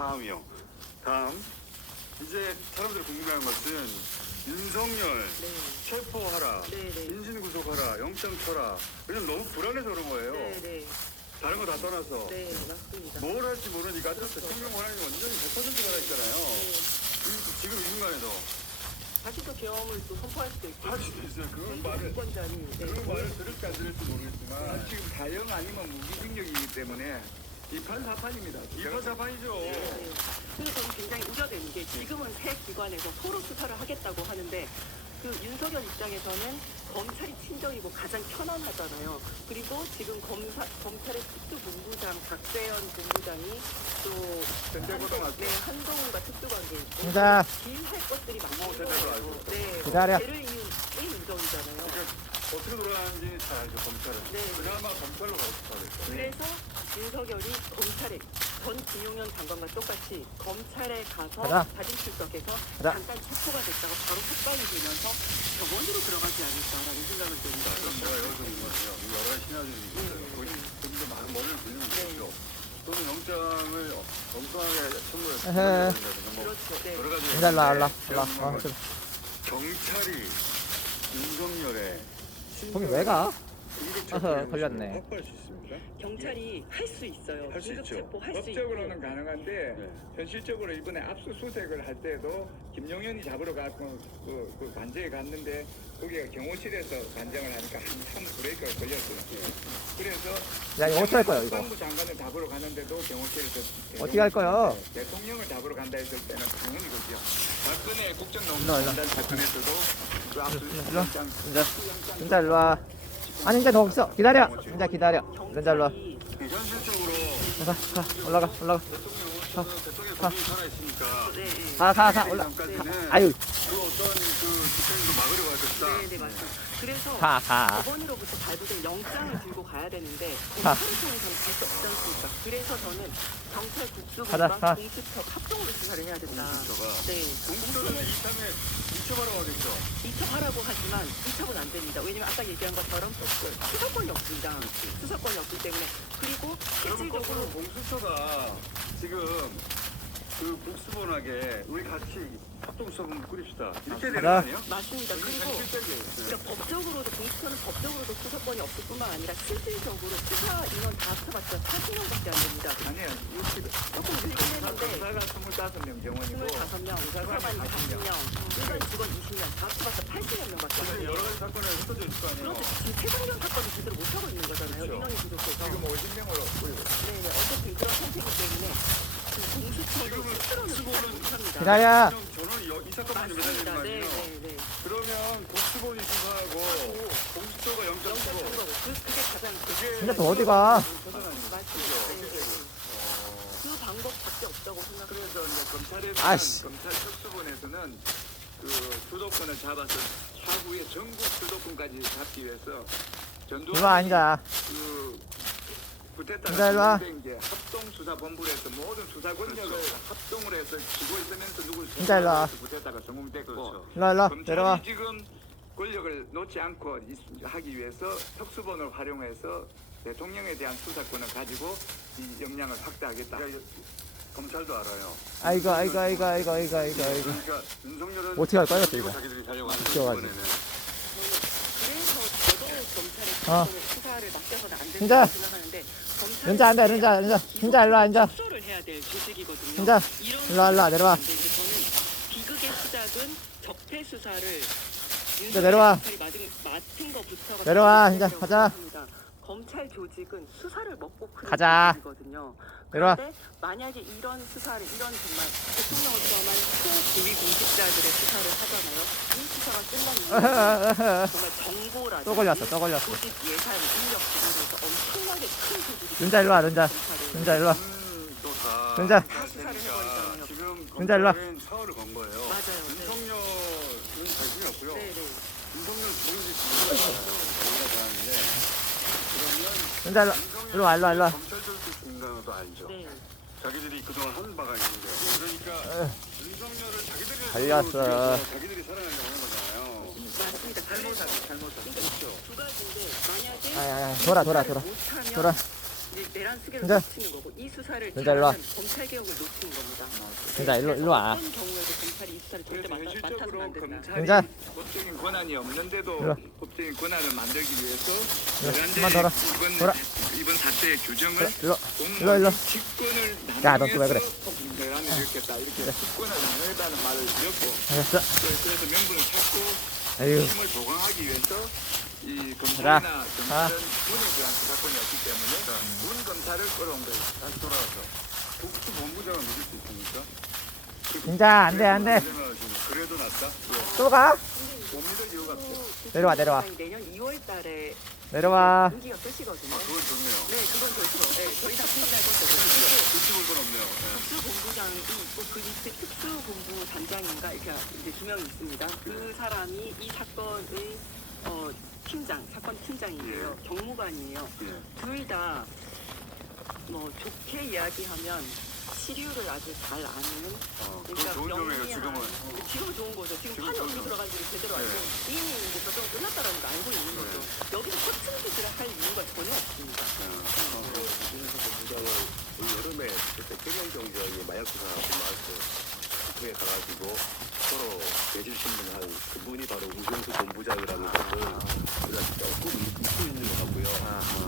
다음이요. 다음. 이제 사람들이 궁금해하는 것은 윤석열 네. 체포하라, 네네. 인신구속하라, 영장 쳐라. 왜냐면 너무 불안해서 그런 거예요. 네네. 다른 거 다 떠나서 네, 맞습니다. 뭘 할지 모르니까 생명 권한이 완전히 100% 살아있잖아요. 네. 지금 이 순간에도 다시 또 계엄을 또 선포할 수도 있고. 할 수도 있어요. 그 말을 권자니. 네. 그 말을 들을지 안 들을지 모르겠지만 지금 사형 아니면 무기징역이기 때문에 이판사판입니다. 이파사판이죠. 네. 그래서 저는 굉장히 우려되는 게 지금은 세 기관에서 서로 수사를 하겠다고 하는데 그 윤석열 입장에서는 검찰이 친정이고 가장 편안하잖아요. 그리고 지금 검찰의 특수본부장 박세현 본부장이 또 한동훈과 특수관계 있고 진짜. 길할 것들이 많아요. 제대로 알고. 네. 기다려. 죄를 이은 우정이잖아요. 그러니까 어떻게 돌아가는지 잘 알죠, 검찰은. 네. 그나마 검찰로 가고 싶어 그랬죠. 그래서 윤석열이 검찰에 전 김용현 장관과 똑같이 검찰에 가서 가자. 사진 출석해서 가자. 잠깐 체포가 됐다가 바로 폭발이 되면서 병원으로 들어가지 않을까라는 생각을 그럼 듭니다. 제가 여기서 궁금해요. 여러 가지 시나리오들이 있어요. 거기 좀더 많은 머리를 굴리는 거죠. 또는 영장을 엉뚱하게 청구해서 에헤. 뭐 그렇죠. 네. 여러 가지 인자 일로 와, 일로 와, 있는데 일로 와. 제가 궁금한 건 경찰이 윤석열의 거기 왜 가? 긴급 어허, 체포 걸렸네. 확보할 수 있습니까? 경찰이 할 수 있어요. 할수 긴급 있죠. 체포 할 수 있고. 법적으로는 가능한데 네. 현실적으로 이번에 압수수색을 할 때도 김용현이 잡으러 갔고 그 관저에 갔는데 거기가 경호실에서 관장을 하니까 한참 브레이크가 걸렸어요. 그래서 야, 이거 어떻게 할 거야, 이거? 국방부 장관을 잡으러 가는데도 경호실에서 어떻게 할 거야? 대통령을 잡으러 간다 했을 때는 당연히 그죠. 박근혜 일로 와, 국정농단 사건에서도 그 일로 와. 압수영장 인자 일로 와. 아니, 인자 너 없어. 기다려. 인자 기다려. 인자 일로 와. 현실적으로 가, 올라가. 대통령 본인이 살아있으니까 네. 가, 올라. 전까지는 아유, 그 어떤 그 집행도 막으려고 하겠다. 네, 네, 맞습니다. 그래서 가. 법원으로부터 발부된 영장을 들고 가야 되는데 검찰을 통해서는 갈 수 없지 않습니까? 그래서 저는 경찰 가자, 국수본과 가. 공수처 합동으로 수사를 해야 된다. 공수처가. 네. 공수처는 이참에 이첩하라고 하겠죠. 이첩하라고 하지만 이첩은 안 됩니다. 왜냐면 아까 얘기한 것처럼 수사권이 없습니다. 수사권이 없기 때문에. 그리고 그러면 거꾸로 실질적으로 공수처가 지금 그 복수본하게 우리 같이 합동수사본 꾸립시다. 이렇게 되는 거 가자. 아니에요? 맞습니다. 그리고 현실적이에요. 그러니까 법적으로도 공수처는 법적으로도 수사권이 없을 뿐만 아니라 실질적으로 수사 인원 다 합쳐봤자 40명밖에 안 됩니다. 아니에요. 60. 조금 늘긴 했는데 검사가 25명 병원이고 25명, 수사관 40명, 일반 직원 20명, 다 합쳐봤자 80여 명밖에 안 사실 돼요. 여러 가지 사건에 흩어져 있을 거 아니에요. 그렇죠. 지금 최상병 사건을 제대로 못하고 있는 거잖아요. 그렇죠. 인원이 부족해서. 지금 50명으로 보이고 네네. 어쨌든 그런 상태이기 때문에 그 공수처도 스스로는 수사를 못합니다. 기다려. 저는 이 사건만 매달리는 거 맞습니다. 아니에요? 네네네. 그러면 복수본이 수사하고 공수처가 영장 영장 쓰고 청구하고 그게 가장 그게 근데 또 어디 가? 맞습니다. 네. 그 방법밖에 없다고 생각합니다. 그래서 이제 검찰에서는 아이씨. 검찰 특수본에서는 그 주도권을 잡아서 차후에 전국 주도권까지 잡기 위해서 일로 와, 인자. 그 인자, 일로 부태타가 와. 이제 합동수사본부로 해서 모든 수사 권력을 합동을 해서 쥐고 있으면서 누굴 인자, 일로 와. 부태타가 성공됐고 그렇죠. 일로 와, 검찰이 내려와. 지금 권력을 놓지 않고 하기 위해서 특수본을 활용해서 대통령에 대한 수사권을 가지고 이 역량을 확대하겠다. 그러니까 검찰도 알아요. 아이고. 그러니까 윤석열은 어떻게 할 거야, 이거? 자기들이 달려가는 웃겨가지고. 이번에는 그래서 저도 검찰의 어. 수사를 맡겨서는 안 진짜. 된다고 생각하는데 인자 안 돼, 인자 일로 와, 인자. 수사를 해야 될 조직이거든요. 진짜. 이런 일로 와, 내려와. 수사가 안 되는데 저는 비극의 시작은 적폐 수사를 진짜 내려와. 맡은 거부터가 내려와, 시작이라고 진짜 가자. 생각합니다. 검찰 조직은 수사를 먹고 크는 가자. 조직이거든요. 내려와. 그런데 만약에 이런 수사를 이런 정말 대통령을 포함한 초고위 공직자들의 수사를 하잖아요. 이 수사가 끝난 이후에 정말 정보라든지 또 걸렸어. 조직 예산 인력 부분에서 엄청나게 큰 조직이 윤자 일로 와, 윤자. 검찰을 윤자 일로 와. 또다 윤자. 수사를 해버리잖아요. 지금 윤자, 일로 와. 검찰은 사활을 건 거예요. 맞아요. 네. 윤석열은 관심이 없고요. 네네. 윤석열 누군지 모르겠어요. 하는데 그러면 윤자 일로 와. 검찰 조직 중간도 알죠. 네. 자기들이 그동안 한 바가 있는데 그러니까 윤석열을 자기들이 걸렸어. 죽여서 자기들이 살아나려고 하는 거잖아요. 맞습니다. 잘못하지 잘못하지. 그러니까 두 가지인데 만약에 아야, 돌아. 못하면 돌아. 이제 내란 수계를 진짜? 놓치는 거고 이 수사를 진짜 일로 와. 잘하면 검찰 개혁을 놓치는 겁니다. 진짜 일로 와. 어떤 경우에도 검찰이 이 수사를 절대 그래서 맡아서는 현실적으로 안 된다. 검찰이 진짜? 법적인 권한이 없는데도 일로. 법적인 권한을 만들기 위해서 한번 더 돌아. 이번 사태의 규정을 일로. 공무원 직권을 야, 너또 왜 그래? 내란을 일으켰다 이렇게 직권을 나누겠다는 말을 드렸고 알겠어. 그래서 명분을 찾고 아유. 힘을 보강하기 위해서 이 자, 검찰이나 경찰은 군에 대한 수사권이었기 때문에 군 검찰을 끌어온 거예요. 다시 돌아와서 복수본부장은 누굴 수 있습니까? 진짜 안 돼, 안 돼. 그래도 낫다? 또 가? 못 믿을 이유가 없어요. 내려와, 내려와. 내년 2월 달에 내려와. 임기가 끝이거든요. 아, 그건 좋네요. 네, 그건 좋죠. 네, 더 이상 승진할 것도 없고. 눈치 볼 건 없네요. 예. 특수본부장이 있고 그 밑에 특수본부 단장인가 이렇게 이제 두 명이 있습니다. 그 사람이 이 사건의 사건 팀장이에요. 경무관이에요. 예. 둘 다 뭐 좋게 이야기하면 시류를 아주 잘 아는. 그건 좋은 점이에요, 지금은. 지금 좋은 거죠. 지금 판이 어떻게 들어간지를 제대로 알고 이미 이제 결정이 끝났다는 걸 알고 있는 거죠. 여기서 허튼 짓을 할 이유가 전혀 없습니다. 본부장은 올 여름에 그때 최경 경장이 마약 수사하고 마약에 가가지고 서로 매질 신문한 그분이 바로 우병수 본부장이라는 것을 우리가 조금 잊고 있는 것 같고요.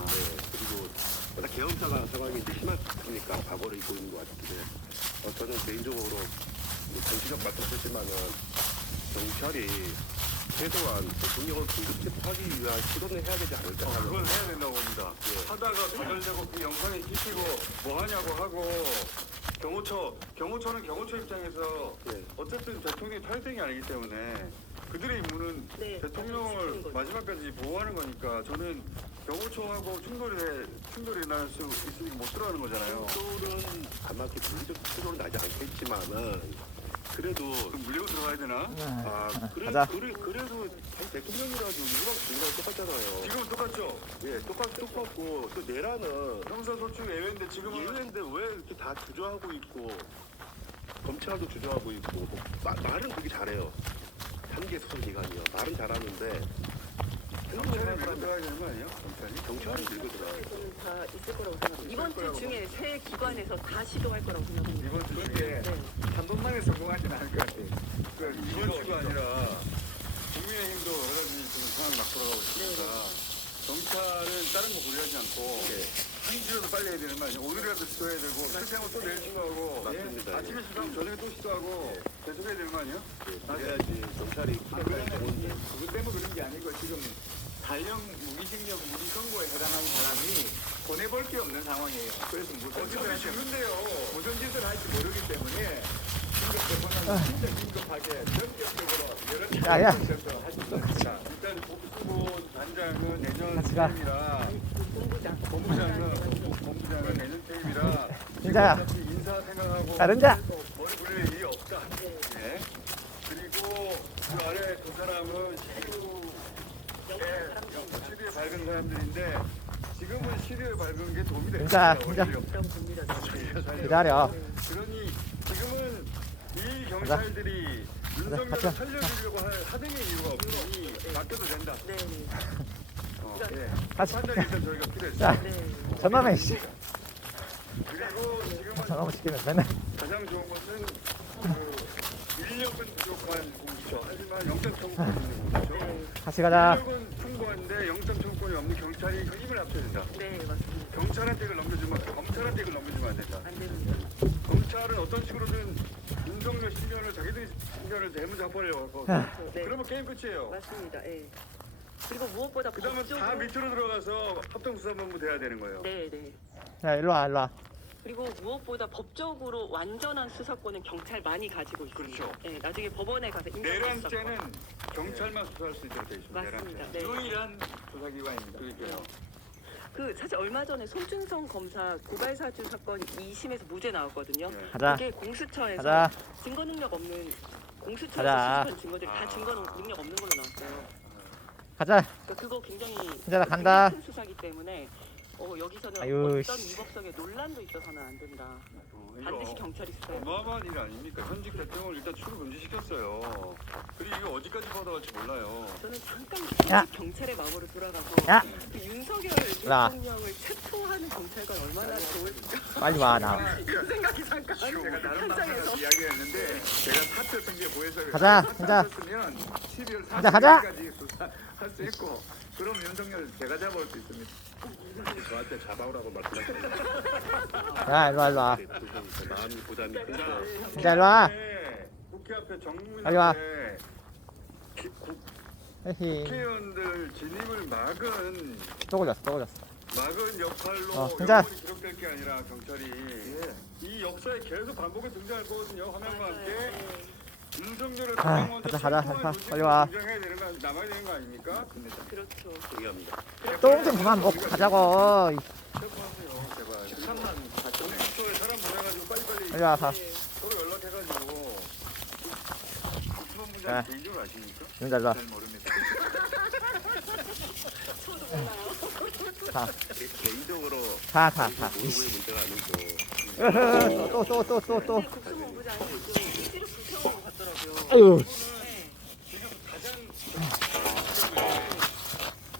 네, 그리고 워낙 계엄사가 상황이 이제 심하니까 과거를 잊고 있는 것 같은데 저는 개인적으로 정치적 맡았었지만은 경찰이 최소한 대통령을 긴급체포하기 위한 시도는 해야 되지 않을까 하는 그건 해야 된다고 봅니다. 하다가 좌절되고 그 영상이 찍히고 뭐 하냐고 하고 경호처는 경호처 입장에서 예. 어쨌든 대통령이 탈당이 아니기 때문에 그들의 임무는 네, 대통령을 지키는 거죠. 마지막까지 보호하는 거니까 저는 경호처하고 충돌이 날 수 있으니까 못 들어가는 거잖아요. 충돌은 아마 이렇게 물리적 충돌은 나지 않겠지만은 그래도 물리고 들어가야 되나? 가자. 그래도 한 대통령이라도 일반 똑같잖아요. 지금은 똑같죠? 예, 똑같고 또 내라는 형사소추 예외인데 지금은 예외인데 왜 이렇게 다 주저하고 있고 검찰도 주저하고 있고 말은 되게 잘해요. 3개 수사 기관이요. 말은 잘하는데 경찰이 밀고 들어가야 되는 거 아니에요? 경찰이 밀고 들어와요. 저는 다 있을 거라고 생각합니다. 이번 주 중에 세 기관에서 다 시도할 거라고 생각합니다. 이번 주 그런데 네. 한 번만에 성공하지는 않을 것 같아요. 이번 주가 아니라 국민의힘도 여러 가지 지금 상황 막 돌아가고 있으니까 경찰은 다른 거 고려하지 않고 한 주라도 빨리 해야 되는 거 아니에요? 오늘이라도 시도해야 되고 실패하면 또 내일 시도하고 맞습니다. 아침에 시도하면 저녁에 또 시도하고 계속 해야 되는 거 아니에요? 그래야지 경찰이 필요할 경우인데 그것 때문에 그런 게 아니고 지금 발령 무기징역 무기선고에 해당하는 사람이 보내볼 게 없는 상황이에요. 그래서 어차피 죽는데요. 무슨 짓을 할지 모르기 때문에 긴급재판은 진짜 긴급하게 전격적으로 여러 야. 가지 할수 있습니다. 일단 복수본 단장은 내년 같이 가. 퇴임이라 본부장. 본부장은 내년 퇴임이라 진짜야. 어차피 인사 생각하고 다른자. 머리 굴릴 일이 없다. 네. 그리고 그 아래 두 사람은 시류에 밝은 사람들인데 지금은 시류에 밝은 게 도움이 됩니다. 진짜. 오히려. 그런 봅니다. 기다려. 그러니 지금은 이 경찰들이 윤석열을 가자. 살려주려고 할 하등의 이유가 없으니 맡겨도 된다. 네, 네. 예. 같이. 판단이 일단 저희가 필요했어요. 자, 네. 전남에 씨. 그리고 지금은 전남 시키면 맨날. 가장 좋은 것은 그 인력은 부족한 공수처. 하지만 영장 청구권이 있는 공수처. 같이 가자. 인력은 풍부한데 영장 청구권이 없는 경찰이 힘을 합쳐야 된다. 네, 맞습니다. 경찰한테 이걸 넘겨주면 검찰한테 이걸 넘겨주면 안 된다. 안 됩니다. 검찰은 어떤 식으로든 윤석열 신변을 자기들이 신변을 재무자포하려고 하고 네. 그러면 게임 끝이에요. 맞습니다. 예. 그리고 무엇보다 그 다음에 다 법적으로 밑으로 들어가서 합동수사본부 돼야 되는 거예요. 네, 네. 야, 일로 와, 일로 와. 그리고 무엇보다 법적으로 완전한 수사권은 경찰만이 가지고 있습니다. 그렇죠. 네, 나중에 법원에 가서 인정 내란죄는 경찰만 수사할 수 있도록 되어 있습니다. 맞습니다. 내란죄. 네. 유일한 수사기관입니다. 그러니까요. 그 사실 얼마 전에 손준성 검사 고발 사주 사건 2심에서 무죄 나왔거든요. 네. 가자. 그게 공수처에서 가자. 증거 능력 없는 공수처에서 가자. 수집한 증거들이 다 증거 능력 없는 걸로 나왔어요. 가자. 그러니까 그거 굉장히 진짜 나 간다. 큰 수사기 때문에 여기서는 아유, 어떤 씨. 위법성에 논란도 있어서는 안 된다. 이거 반드시 경찰이 수사해. 어마어마한 일 아닙니까? 현직 대통령을 일단 출입 금지시켰어요. 그리고 이거 어디까지 뻗어갈지 몰라요. 저는 잠깐 야. 경찰의 마음으로 돌아가서 야. 그 윤석열 야. 대통령을 체포하는 경찰관 얼마나 좋을까 빨리 와, 나. 그 생각이 잠깐 제가 다른 현장에서 방송에서 이야기했는데 제가 사표 통계 보여서 가자, 사표 가자. 썼으면 12월 가자, 가자. 30일까지 수사할 수 있고 그럼 윤석열 제가 잡아올 수 있습니다. 저한테 잡아오라고 말씀하셨는데 야, 일로 와, 일로 와. 마음이 부담이 크죠. 진짜 일로 와. 국회 앞에 정문 빨리 와. 앞에 헤히. 국회의원들 진입을 또 걸렸어, 또 걸렸어. 막은 역할로 혼자. 영원히 기록될 게 아니라 경찰이 이 역사에 계속 반복해 등장할 거거든요. 화면과 함께 윤석열을 아, 가자, 빨리 와. 등장해야 되는 거 남아야 되는 거 아닙니까? 그렇죠. 동의합니다. 똥좀 그만 먹고 가자고. 체포하세요, 제발. 13만 4천에 사람 보내가지고 빨리빨리 빨리 와, 가. 서로 연락해가지고 국수만 네. 분장 개인적으로 아십니까? 윤자 일로 와. 잘 모릅니다. 가, 개인적으로 가. 모르고의 문제가 아니고 또. 국수본부장이 그 이지를 불태우고 갔더라고요. 아유, 지금 가장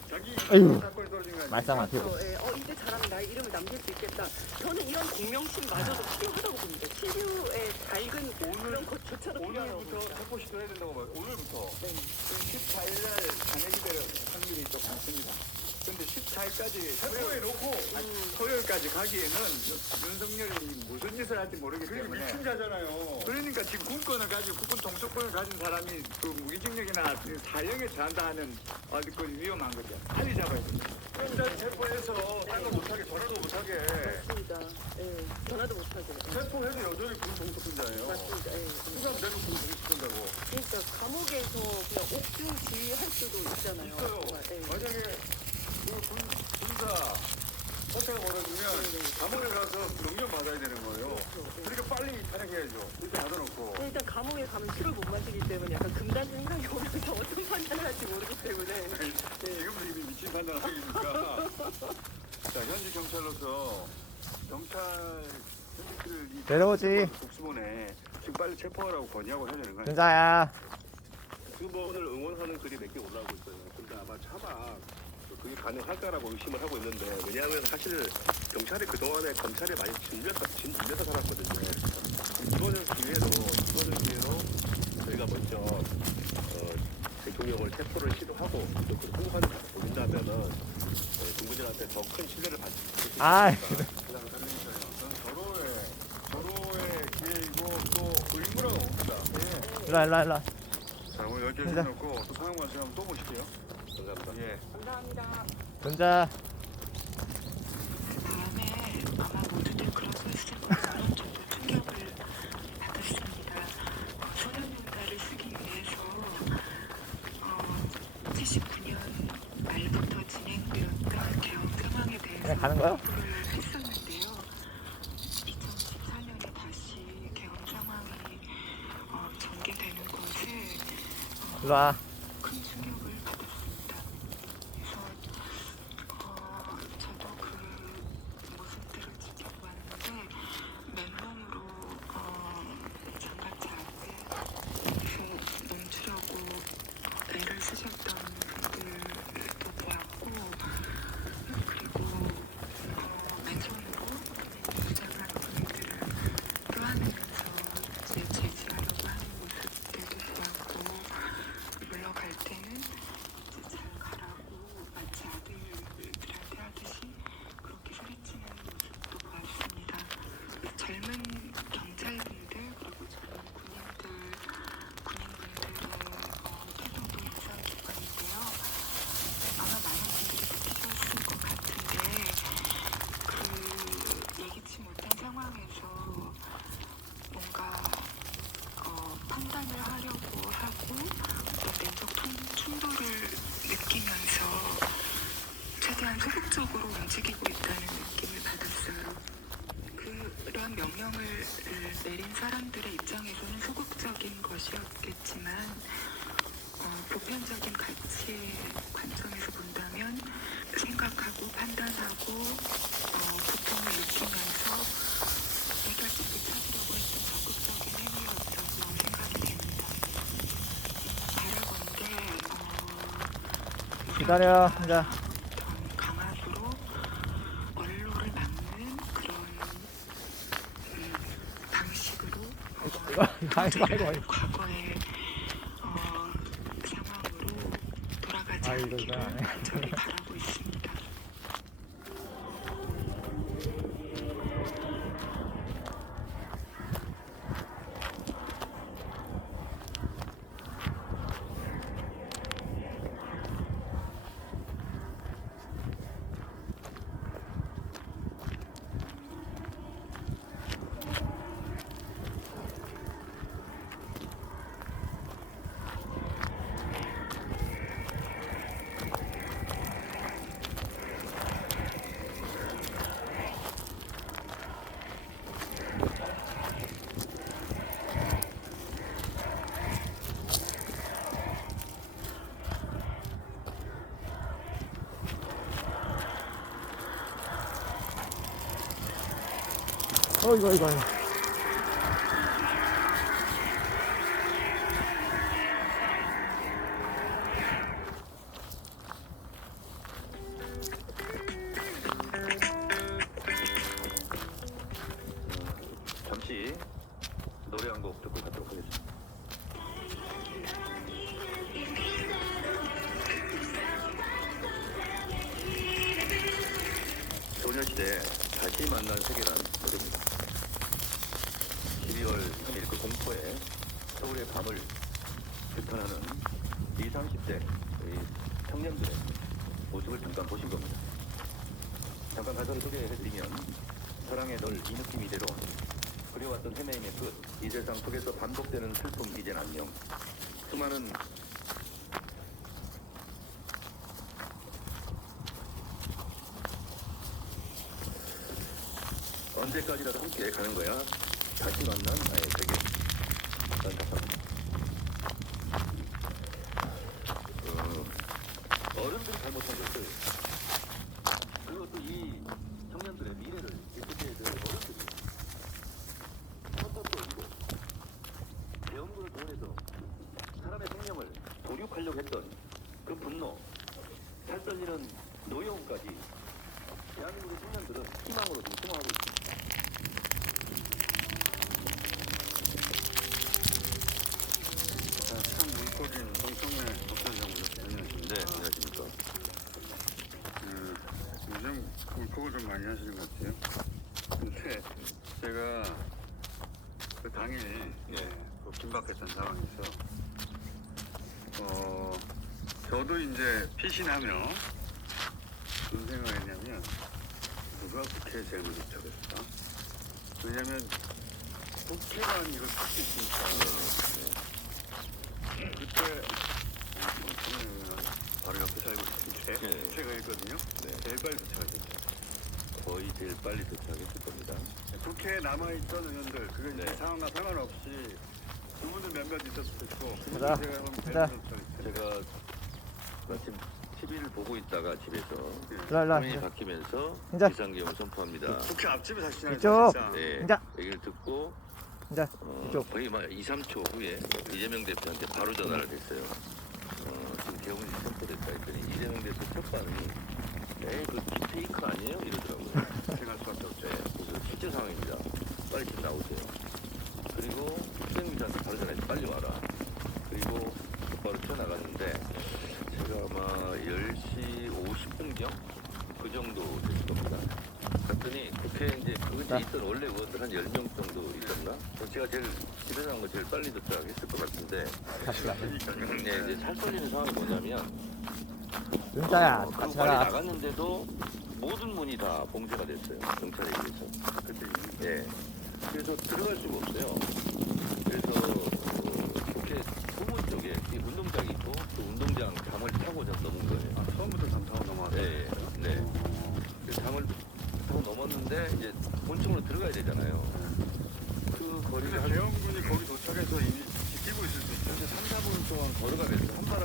자기 아유. 사건이 떨어진 거 아닙니까? 말썽만 피우고. 이제 잘하면 나의 이름을 남길 수 있겠다. 저는 이런 공명심마저도 필요하다고 봅니다. 신규의 밝은 그런 것조차도 필요하다고 오늘부터 봅니다. 체포시켜야 된다고 봐요. 오늘부터. 14일 날 탄핵기대로 확률이 좀 많습니다. 근데 14일까지 체포해 놓고 토요일까지 가기에는 윤석열이 무슨 짓을 할지 모르기 그게 때문에 미친 자잖아요. 그러니까 지금 군권을 가지고 국군 통수권을 가진 사람이 그 무기징역이나 사형에 처한다 하는 그 위험한 거죠. 빨리 잡아야 됩니다. 일단 체포해서 딴거 못하게 전화도 못하게 맞습니다. 전화도 못하게. 체포해도 여전히 군 동석분자예요. 맞습니다. 누가 내가 군 동석분자고 그러니까 감옥에서 그냥 옥중 지휘할 수도 있잖아요. 있어요. 정말, 만약에 그 군사 사태가 벌어지면 감옥에 가서 명령 받아야 되는 거예요. 그러니까 빨리 탄핵해야죠. 이렇게 받아놓고. 일단 감옥에 가면 술을 못 마시기 때문에 약간 금단 증상이 오면서 어떤 판단을 할지 모르기 때문에 지금은 이미 미친 판단을 하기니까. 자, 현지 경찰로서 경찰 현직들을 이 내려오지. 국수본에 지금 빨리 체포하라고 건의하고 해야 되는 거예요. 윤자야. 수본을 응원하는 글이 몇 개 올라오고 있어요. 근데 아마 차마 그게 가능할까라고 의심을 하고 있는데 왜냐하면 사실 경찰이 그동안에 검찰에 많이 질려서 살았거든요. 이번을 기회로 저희가 먼저 대통령을 체포를 시도하고 또 그 성과를 보인다면은 국민들한테 더 큰 신뢰를 받을 수 있을 아, 저는 서로의 기회이고 또 의무라고 봅니다. 일로 와. 자, 오늘 여기까지 진짜. 해놓고 또 상황 말씀 또 보실게요. 감사합니다. 예. 감사합니다. 윤자. 다음에 아마 모두들 그러셨을 것처럼 저도 충격을 받았습니다. 소년문가를 쓰기 위해서 79년 말부터 진행되었던 개헌 상황에 대해서 그냥 가는 거야? 공부를 했었는데요. 2014년에 다시 개헌 상황이 전개되는 것에 일로 와. 큰 충격을 받았습니다. 그래서 저도 그 모습들을 지켜봤는데 맨몸으로 장갑차 앞에서 멈추려고 애를 쓰셨던 분들도 보았고 그리고 맨손으로 무장한 분들을 껴안으면서 이제 제지하려고 하는 모습들도 보았고 물러갈 때는 이제 잘 가라고 마치 아들들한테 하듯이 그렇게 소리치는 모습도 보았습니다. 젊은 경찰분들 그리고 젊은 군인분들의 태도도 인상 깊었는데요. 아마 많은 분들이 느끼셨을 것 같은데 그 예기치 못한 상황에서 뭔가 판단을 하려고 하고 내적 충돌을 느끼면서 최대한 소극적으로 움직이고 있다는 느낌을 받았어요. 그런 명령을 내린 사람들의 입장에서는 소극적인 것이었겠지만 보편적인 가치 관점에서 본다면 생각하고 판단하고 고통을 느끼면서 해결책을 찾으려고 했던 적극적인 행위였다고 생각이 됩니다. 바라건대 기다려. 혼자. 강압으로 언로를 막는 그런 방식으로 아이고. 과거의 상황으로 돌아가지 아이고, 않기를 이거 안 해. 간절히 바라고 있습니다. 이거. 잠시 노래 한 곡 듣고 가도록 하겠습니다. 소녀시대 다시 만난 세계라는 노래입니다. 12월 3일 그 공포에 서울의 밤을 규탄하는 20, 30대 청년들의 모습을 잠깐 보신 겁니다. 잠깐 가사를 소개해드리면 사랑해 널 이 느낌 이대로 그려왔던 헤매임의 끝, 이 세상 속에서 반복되는 슬픔 이젠 안녕. 수많은 언제까지라도 함께 가는 거야. 다시 만난 나의 세계. 난 답답합니다. 어른들이 잘못한 것을, 그리고 또 이 청년들의 미래를 예측해야 될 어른들이 헌법도 어기고 대원군을 동원해서 사람의 생명을 도륙하려고 했던 그 분노, 살떨리는 노여움까지 대한민국의 청년들은 희망으로 좀 소망하고 있습니다. 참 물고기인 정청래 독단장님. 네, 안녕하십니까. 요즘 울컥을 좀 많이 하시는 것 같아요. 근데 제가 그 당일 그 긴박했던 상황에서 저도 이제 피신하며 무슨 생각을 했냐면 누가 국회에 제일 먼저 쳐겠어? 왜냐면 국회만 이걸 할 수 있으니까. 그때 바로 옆에 살고 있는데 네. 제가 있거든요. 네. 제일 빨리 도착했죠. 거의 제일 빨리 도착했을 겁니다. 국회에 남아있던 의원들, 그게 이제 네. 상황과 상관없이 그분들 몇몇 있었을 수도 있고, 가자. 그분들 제가 한번 가자. 뵈서 제가 마침 TV를 보고 있다가 집에서 일로. 화면이 바뀌면서 혼자. 비상계엄을 선포합니다. 국회 앞집에 사시잖아요. 이쪽. 진짜. 네, 혼자. 얘기를 듣고 혼자. 이쪽. 거의 막 2, 3초 후에 이재명 대표한테 바로 전화를 했어요. 지금 계엄이 선포됐다 했더니 이재명 대표 첫 반응이 그 딥페이크 아니에요? 이러더라고요. 생각할 수밖에 없죠. 네, 그래서 실제 상황입니다. 빨리 좀 나오세요. 그리고 수행기사한테 바로 전화해서 빨리 와라. 그리고 곧바로 튀어나갔는데 제가 아마 10시 50분경 그 정도 됐을 겁니다. 갔더니 국회에 이제 그 근처에 있던 원래 의원들 한 10명 정도 있었나? 제가 제일 집에서 한 거 제일 빨리 도착했을 것 같은데 네, 이제 살떨리는 상황이 뭐냐면 윤자야, 그 같이 빨리 가라. 나갔는데도 모든 문이 다 봉쇄가 됐어요. 경찰에 의해서. 예. 그래서 들어갈 수가 없어요. 그래서 국회 후문 쪽에 이 운동장이 있고 그 운동장 담을 타고 전 넘은 거예요. 처음부터 담 타고 넘어왔어요. 네. 네. 그 담을 타고 넘었는데 이제 본청으로 들어가야 되잖아요. 그 거리가 근데 한 대원군이 거기 도착해서 이미 지키고 있을 수 있죠. 3, 4분 동안 걸어가면서 한 발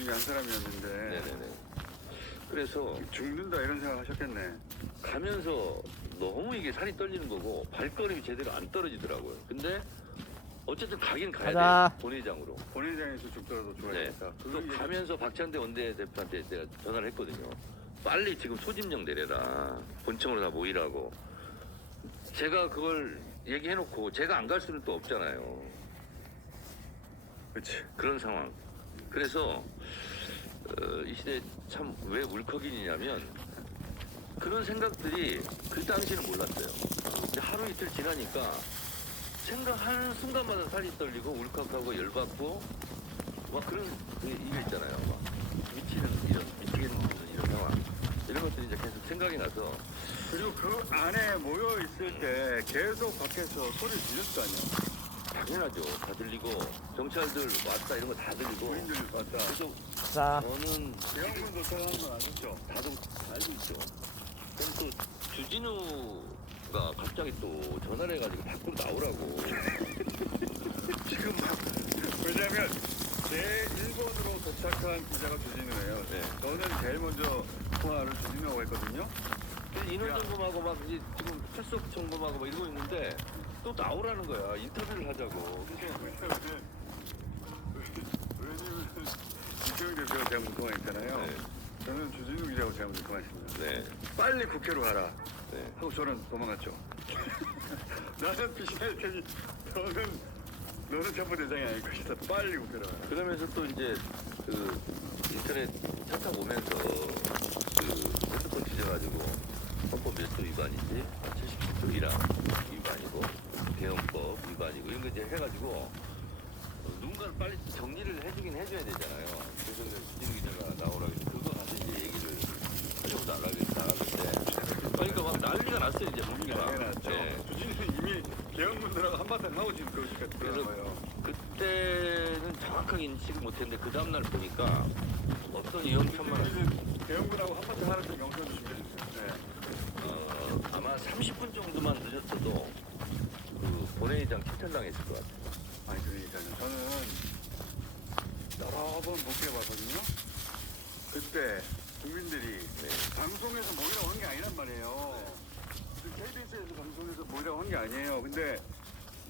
중에 한 사람이었는데 네네네. 그래서 죽는다 이런 생각 하셨겠네. 가면서 너무 이게 살이 떨리는 거고 발걸음이 제대로 안 떨어지더라고요. 근데 어쨌든 가긴 가야 가자. 돼요. 본회의장으로. 본회의장에서 죽더라도 네. 좋아야겠다. 또 가면서 박찬대 원내대표한테 내가 전화를 했거든요. 빨리 지금 소집령 내려라. 본청으로 다 모이라고. 제가 그걸 얘기해놓고 제가 안 갈 수는 또 없잖아요. 그렇지. 그런 상황. 그래서 이 시대에 참 왜 울컥이냐면 그런 생각들이 그 당시는 몰랐어요. 근데 하루 이틀 지나니까 생각하는 순간마다 살이 떨리고 울컥하고 열받고 막 그런 이게 있잖아요. 막 미치겠는 이런 상황. 이런 것들이 이제 계속 생각이 나서 그리고 그 안에 모여 있을 때 계속 밖에서 소리 지르실 거 아니야. 당연하죠. 다 들리고 경찰들 왔다 이런 거 다 들리고 고인들 왔다. 그래서 자, 저는 대형문도 사용한 건 아셨죠? 다들 다 알고 있죠. 그럼 또 주진우가 갑자기 또 전화를 해가지고 밖으로 나오라고. 지금 막 왜냐면 제 1번으로 도착한 기자가 주진우예요. 네. 저는 제일 먼저 통화를 주진우하고 했거든요. 그래서 인원 점검하고 막 이제 지금 출석 점검하고 막 이러고 있는데 또 나오라는 거야. 인터뷰를 하자고. 그래서 왜냐면 이태영 대표가 제가 통화했잖아요. 네. 저는 주진우 기자하고 제가 먼저 통화했습니다. 네. 빨리 국회로 가라. 네. 하고 저는 도망갔죠. 나는 피신할 테니 너는 첩보대장이 아닐 것이다. 빨리 국회로 가라. 그러면서 또 이제 그 인터넷 찾아 보면서 그 핸드폰 뒤져가지고 헌법 몇 조 위반이지? 77조 1항 위반이고 대형법 위반이고 이런 거 이제 해가지고 누군가를 빨리 정리를 해주긴 해줘야 되잖아요. 그래서 주진우 기자가 나오라고 해서 그거 가서 이제 얘기를 하려고 나가는데 그러니까 막 난리가 났어요 이제 분위기가. 당연하죠. 네. 주진우는 이미 개헌군들하고 한바탕 하고 지금 그러니까 들어가요. 그때는 정확하게 인식을 못했는데 그 다음날 보니까 어떤 위험천만 개헌군하고 한바탕 하는 데 영상 좀 준비해주세요. 네. 아마 30분 정도만 늦었어도 그 본회의장 칭찬당했을 것 같아요. 아니 그러니까요. 저는 여러 번 복귀해봤거든요. 그때 국민들이 방송에서 모이라고 한 게 아니란 말이에요. KBS에서 방송에서 모이라고 한 게 아니에요. 근데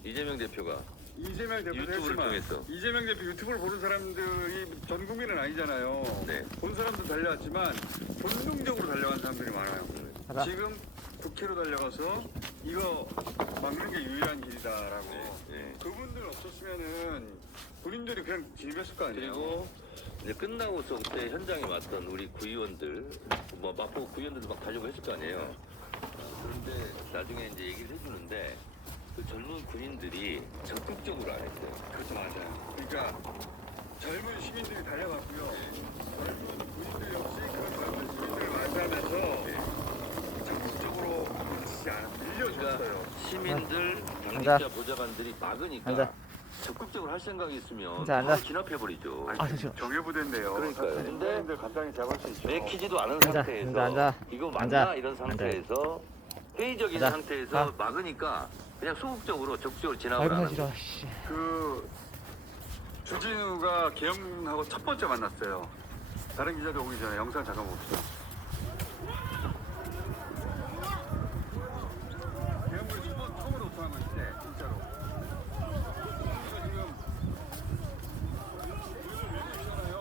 이재명 대표가 이재명 대표도 유튜브를 했지만 통해서. 이재명 대표 유튜브를 보는 사람들이 전 국민은 아니잖아요. 네. 본 사람도 달려왔지만 본능적으로 달려간 사람들이 많아요. 가자. 지금 국회로 달려가서 이거 막는 게 유일한 길이다라고. 네. 그분들 없었으면은 본인들이 그냥 즐겼을 거 아니에요. 그리고 이제 끝나고서 그때 현장에 왔던 우리 구의원들, 뭐 마포 구의원들도 막 가려고 했을 거 아니에요. 그런데 나중에 이제 얘기를 해주는데 그 젊은 군인들이 적극적으로 안 했어요. 그렇죠, 맞아요. 그러니까 젊은 시민들이 달려갔고요. 젊은 군인들 역시 그 젊은 시민들을 맞이하면서 적극적으로 밀리지 않아 밀려줬어요. 그러니까 시민들, 앉아. 당직자, 보좌관들이 막으니까 앉아. 적극적으로 할 생각이 있으면 앉아, 앉아. 바로 진압해버리죠. 아, 잠시만. 정예부대인데요. 그러니까요. 근데 군인들 간단히 잡을 수 있죠. 내키지도 않은 앉아, 상태에서 앉아. 이거 맞나 앉아. 이런 상태에서 회의적인 앉아. 상태에서 가. 막으니까 그냥 소극적으로 적극적으로 진압을 아이고 하는 싫어. 거예요. 씨. 그 주진우가 계엄하고 첫 번째 만났어요. 다른 기자들 오기 전에 영상 잠깐 봅시다. 계엄을 처음으로 도망을 때 진짜로. 주진우가 지금 밀려주잖아요.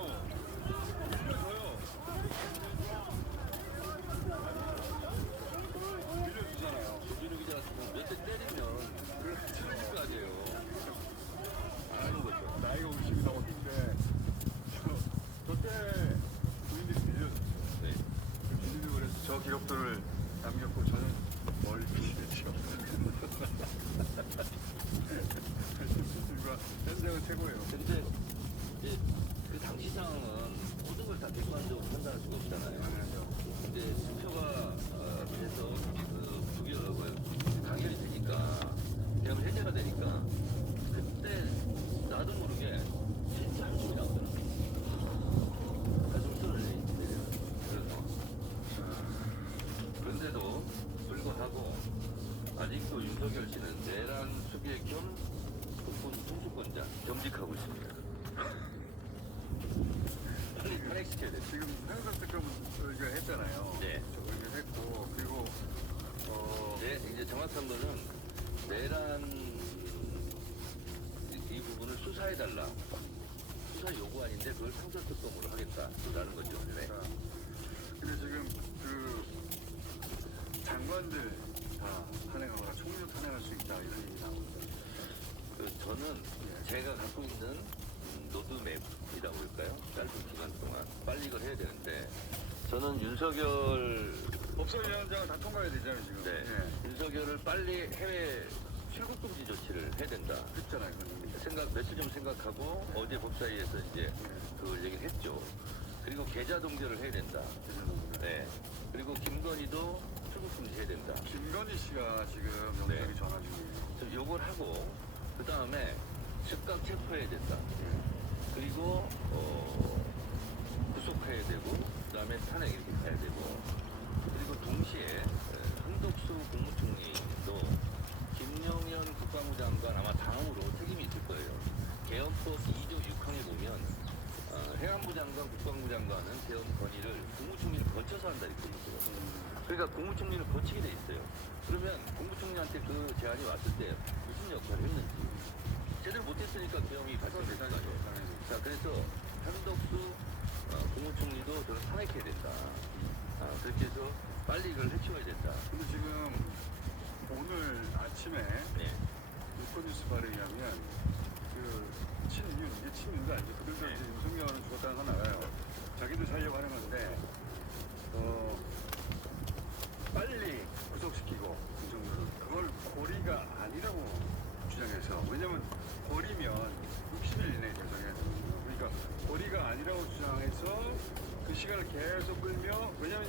밀려주잖아요. 조준우 기자 같은 경우 몇 대 때리면 치러질 거 아니에요. 안 하는 거죠. 나이가 50이 넘었는데 저때 부인들이 밀려줬어요. 네. 주진우 그래서 저 기록들을 남겼고 저는 멀리 피시했죠. 주진우가 현장은 최고예요. 근데 이제 그 당시 상황은 모든 걸 다 객관적으로 판단할 수가 없잖아요. 근데 투표가 돼서 강연이 되니까 그냥 해제가 되니까 그때 나도 모르게 진짜 한숨이 나오더라고요. 가슴 뚫리네요. 그래서 그런데도 불구하고 아직도 윤석열 씨는 내란 수비의 겸 국군 통수권자 겸직하고 있습니다. 지켜야 됩니다. 지금 상설특검 의결했잖아요. 네. 의결했고 그리고 네, 이제 정확한 거는 내란 이 부분을 수사해달라. 수사 요구안인데 그걸 상설특검으로 하겠다라는 거죠. 네. 근데 지금 그 장관들 다 탄핵하거나 총리도 탄핵할 수 있다 이런 얘기 나옵니다. 저는 제가 갖고 있는 로드맵이라고 할까요? 짧은 기간 동안 빨리 이걸 해야 되는데 저는 윤석열 법사위원장은 다 통과해야 되잖아요 지금. 네. 윤석열을 빨리 해외 출국 금지 조치를 해야 된다. 그랬잖아요. 며칠 좀 생각하고 어제 법사위에서 이제 그걸 얘기를 했죠. 그리고 계좌 동결을 해야 된다. 네. 그리고 김건희도 출국 금지해야 된다. 김건희 씨가 지금 영장이 전화 중이에요. 요걸 하고 그 다음에 즉각 체포해야 된다. 그리고 구속해야 되고 그 다음에 탄핵 이렇게 가야 되고 그리고 동시에 한덕수 국무총리도 김용현 국방부 장관 아마 다음으로 책임이 있을 거예요. 개헌법 2조 6항에 보면 해안부 장관, 국방부 장관은 개헌 건의를 국무총리를 거쳐서 한다 이렇게 있거든요. 그러니까 국무총리를 거치게 돼 있어요. 그러면 국무총리한테 그 제안이 왔을 때 무슨 역할을 했는지 제대로 못했으니까 계엄이 발생된 거 아니에요. 자, 그래서 한덕수 국무총리도 저는 탄핵해야 된다. 그렇게 해서 빨리 이걸 해치워야 된다. 근데 지금 오늘 아침에 네. 뉴스발에 의하면 그 친윤, 이게 친윤도 아니죠. 그들도 이제 윤석열은 죽었다는 건 알아요. 자기들 살려고 하는 건데 빨리 구속시키고 윤석열을 그걸 고리가 아니라고 주장해서 왜냐면 고리면 60일 이내에 결정해야 되거든요. 그러니까 고리가 아니라고 주장해서 그 시간을 계속 끌며 왜냐면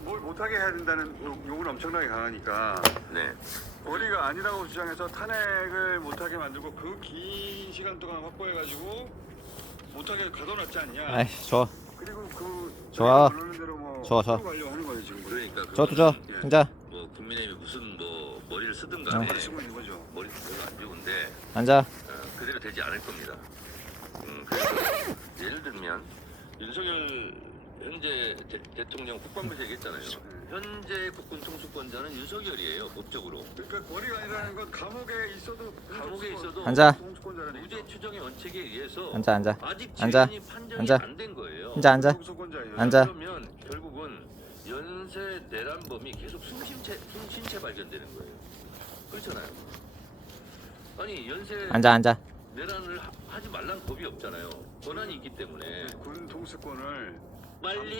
뭘 못하게 해야 된다는 요구는 엄청나게 강하니까 네. 거리가 아니라고 주장해서 탄핵을 못하게 만들고 그 긴 시간 동안 확보해가지고 못하게 가둬놨지 않냐. 아이 좋아. 그리고 그 좋아. 부르는 대로 뭐 좋아. 완료하는 거예요 지금. 그러니까 저 두자. 앉아. 뭐 국민의힘이 무슨 뭐 머리를 쓰든 어. 간에 쓰고 있는 거죠. 머리 별로 안 좋은데 앉아. 그대로 되지 않을 겁니다. 그래서 예를 들면 윤석열 현재 대통령 국방부에서 얘기했잖아요. 현재 국군 통수권자는 윤석열이에요, 법적으로. 그러니까 거리가 아니라는 건 감옥에 있어도 앉아. 통수권자라는 무죄 추정의 원칙에 의해서 앉아. 아직 앉아. 지금이 판정이 앉아. 안 된 거예요. 앉아. 통수권자예요. 앉아. 그러면 결국은 연쇄 내란범이 계속 숨쉰채 발견되는 거예요. 그렇잖아요. 아니 연쇄 앉아. 내란을 하지 말란 법이 없잖아요. 권한이 있기 때문에 군 통수권을 빨리